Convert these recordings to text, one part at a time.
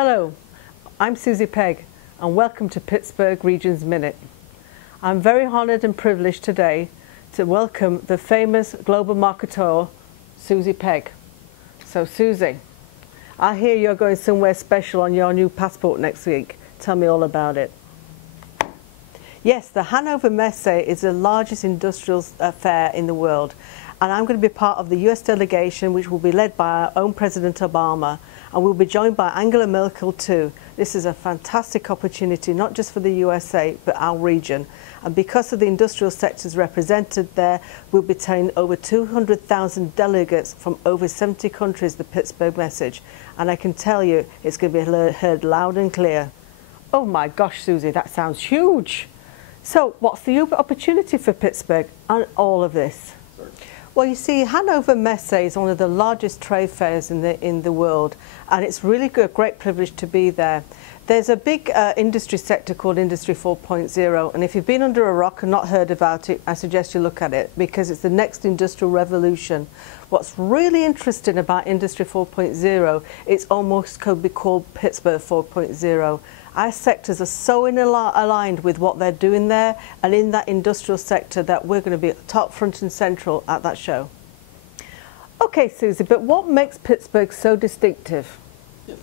Hello, I'm Suzi Pegg and welcome to Pittsburgh Region Minute. I'm very honoured and privileged today to welcome the famous global marketer, Suzi Pegg. So Suzi, I hear you're going somewhere special on your new passport next week. Tell me all about it. Yes, the Hannover Messe is the largest industrial fair in the world, and I'm going to be part of the US delegation, which will be led by our own President Obama, and we'll be joined by Angela Merkel too. This is a fantastic opportunity, not just for the USA, but our region. And because of the industrial sectors represented there, we'll be telling over 200,000 delegates from over 70 countries the Pittsburgh message. And I can tell you, it's going to be heard loud and clear. Oh my gosh, Suzi, that sounds huge. So what's the opportunity for Pittsburgh and all of this? Well, you see, Hannover Messe is one of the largest trade fairs in the world, and it's really a great privilege to be there. There's a big industry sector called Industry 4.0, and if you've been under a rock and not heard about it, I suggest you look at it, because it's the next industrial revolution. What's really interesting about Industry 4.0, it's almost could be called Pittsburgh 4.0. Our sectors are so aligned with what they're doing there and in that industrial sector that we're going to be top, front and central at that show. Okay, Suzi, but what makes Pittsburgh so distinctive? Yes.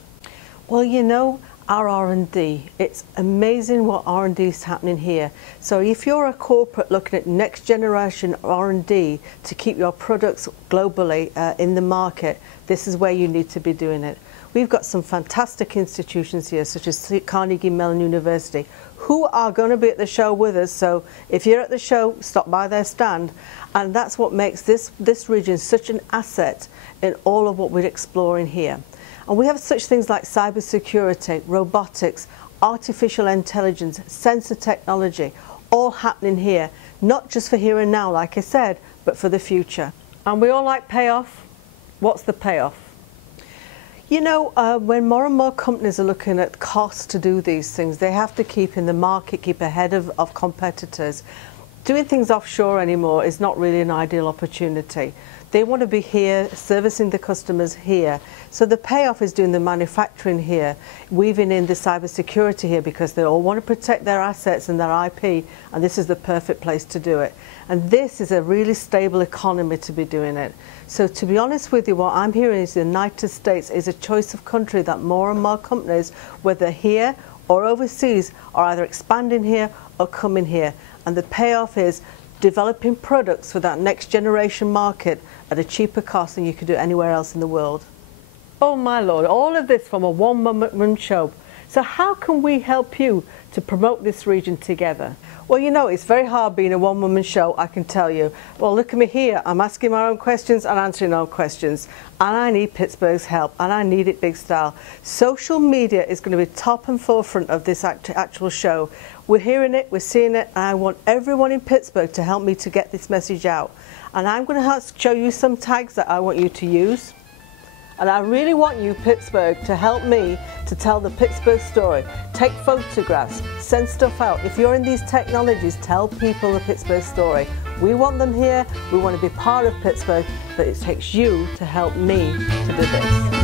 Well, you know, our R&D. It's amazing what R&D is happening here. So if you're a corporate looking at next generation R&D to keep your products globally in the market, this is where you need to be doing it. We've got some fantastic institutions here, such as Carnegie Mellon University, who are going to be at the show with us. So if you're at the show, stop by their stand. And that's what makes this region such an asset in all of what we're exploring here. And we have such things like cybersecurity, robotics, artificial intelligence, sensor technology, all happening here, not just for here and now, like I said, but for the future. And we all like payoff. What's the payoff? You know, when more and more companies are looking at costs to do these things, they have to keep in the market, keep ahead of competitors. Doing things offshore anymore is not really an ideal opportunity. They want to be here, servicing the customers here. So the payoff is doing the manufacturing here, weaving in the cybersecurity here, because they all want to protect their assets and their IP, and this is the perfect place to do it. And this is a really stable economy to be doing it. So to be honest with you, what I'm hearing is the United States is a choice of country that more and more companies, whether here or overseas, are either expanding here or coming here. And the payoff is developing products for that next generation market at a cheaper cost than you could do anywhere else in the world. Oh my Lord, all of this from a one-woman show. So how can we help you to promote this region together? Well, you know, it's very hard being a one-woman show, I can tell you. Well, look at me here. I'm asking my own questions and answering our own questions. And I need Pittsburgh's help, and I need it big style. Social media is going to be top and forefront of this actual show. We're hearing it, we're seeing it, and I want everyone in Pittsburgh to help me to get this message out. And I'm going to show you some tags that I want you to use. And I really want you, Pittsburgh, to help me to tell the Pittsburgh story. Take photographs, send stuff out. If you're in these technologies, tell people the Pittsburgh story. We want them here, we want to be part of Pittsburgh, but it takes you to help me to do this.